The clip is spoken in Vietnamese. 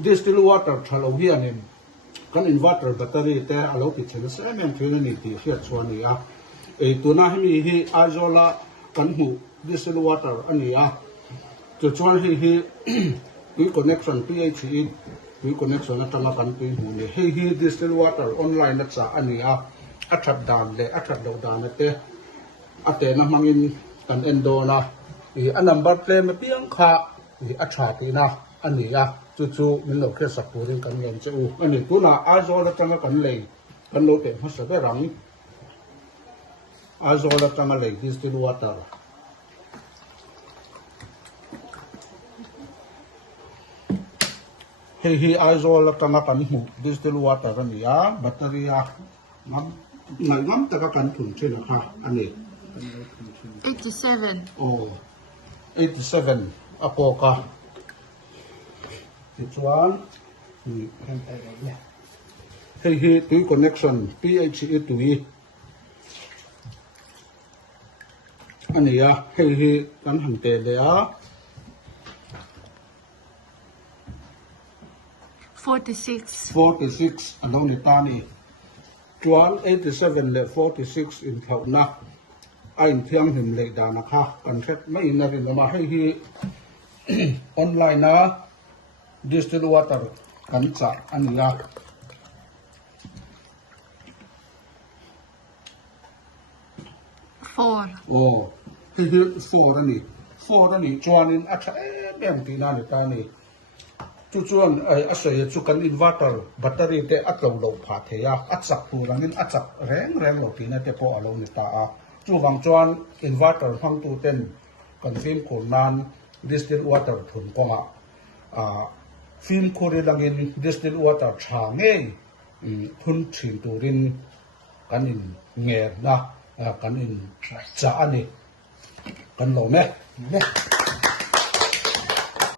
distilled water thalo hianin kan inverter battery te alo pi chen se men thina ni ti hria chuani a e tuna hemi hi azola kan hu distilled water ani a chu chuan hi tui connection PHE tui connection atanga kan tui hu ne hi distilled water online na cha ani a athat dan le athat do dan te ate na mangin kan endo na i a number plate ma piang kha i atha ti na ani a chu min lo khe sapurin kan ngem che u ani tuna azola tanga kan lei kan lo te ha sa be rang azola tanga lei distilled water hi azola tanga kan hu distilled water ani a battery a ngam taka kan thun chena kha ani 87. oh 87 apoka this one hi tui connection PHE tui ani a hi kan han te le a 46. ano ni tani 87 le 46 in thau na ain thiang him le da na kha kan thet mai na rin ma hi online na distilled water kan cha ani a 4. oh hi 4 ani chuanin a tha em ti na ni tani chu chuan a sei chu kan inverter battery te atlo lo pha theya achak tu langin achak reng lo tina te po alo ni ta a chu wang chuan inverter hang tu ten kan film ko nan distilled water thun ko nga film ko ri langin distilled water tha nge phun thin turin kan in nger na kan in cha ani kan lo me